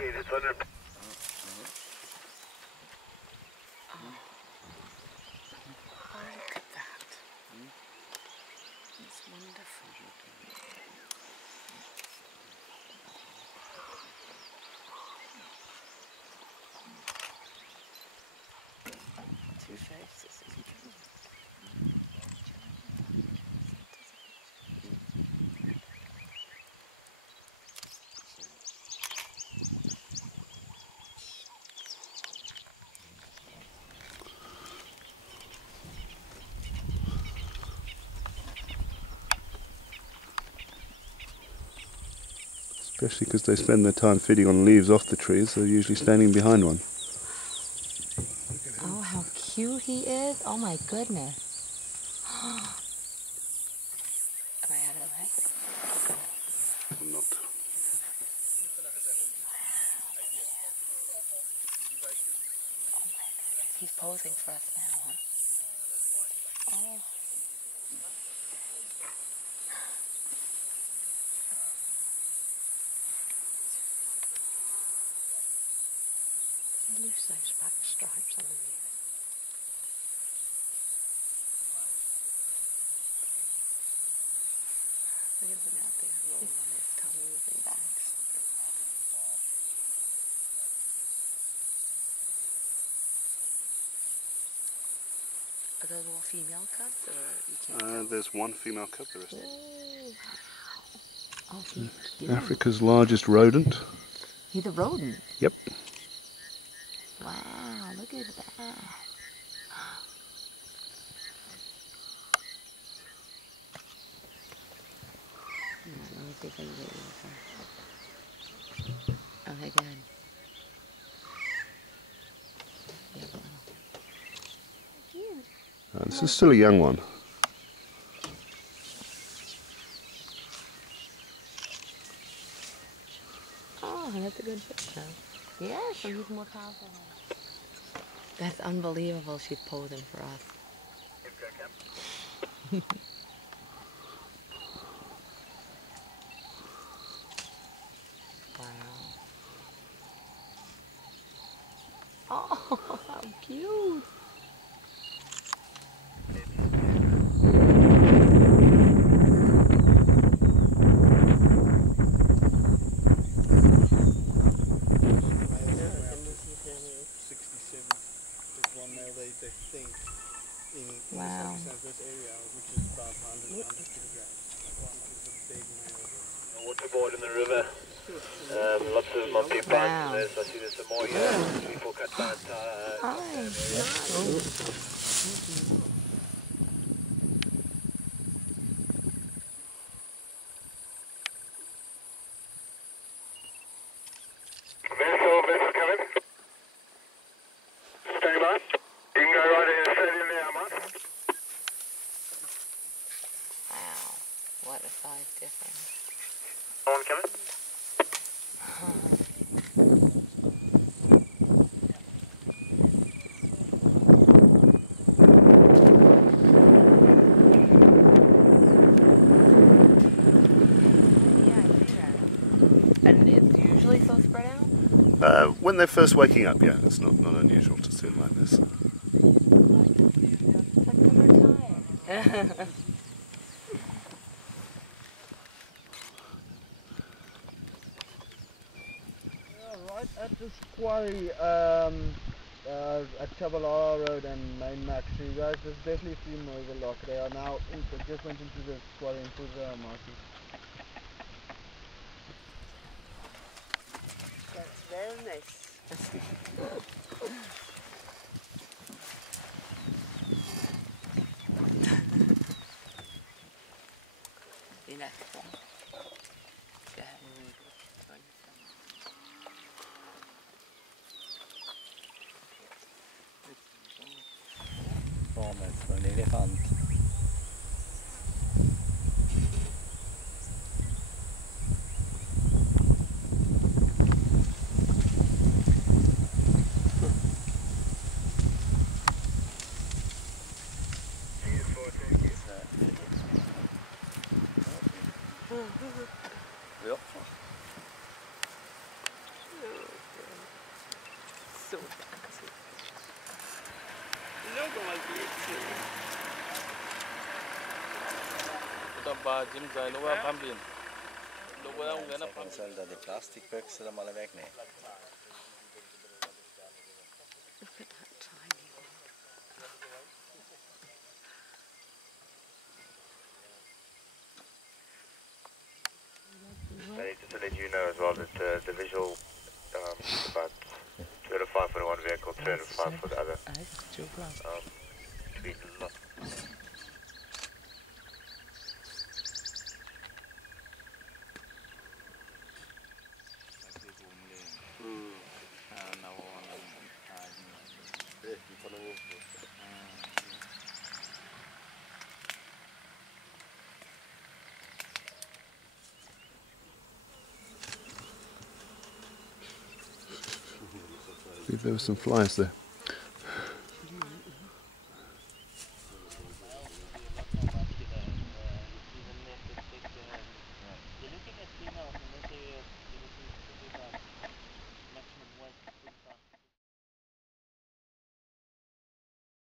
speed, it's 100. Oh, look at that. It's wonderful. Two faces. Especially because they spend their time feeding on leaves off the trees, they're usually standing behind one. Oh, how cute he is. Oh my goodness. Am I out of the way? I'm not. He's posing for us now, huh? Oh. Loose those black stripes on the ear. Look at them out there rolling on his tummies and backs. Are those all female cubs, or you can't tell? There's one female cub, the rest. Oh, he's Africa's largest rodent. He's a rodent? Yep. Wow, look at that. Let me see if I can get you with her. Okay, good. Yeah, This is still a young one. Oh, that's a good picture. Yeah, so he's more powerful. That's unbelievable. She's posing for us. Wow. Oh, how cute. Wow. This area, which is about 100 kilograms. Big male. Waterboard in the river. Lots of monkey Wow. there, so I see there's some more here. Before cut back. Vessel coming. Stay by. You can go right in straight in there, Mark. Wow. What a size difference. On coming. And it's usually so spread out? When they're first waking up, yeah, it's not unusual to see them like this. It's like they're tired. Right at this quarry at Chabalala Road and Main Max, so you guys, there's definitely a few more overlock. They are now they just went into the quarry and put the markers. That's very nice. The next one. Go ahead. Formet för en elefant. Ja. Soll da die Plastikbüchse da mal wegnehmen. Just to let you know as well that the visual is about 205 for the one vehicle, 305 for the other. To be I believe there were some flies there.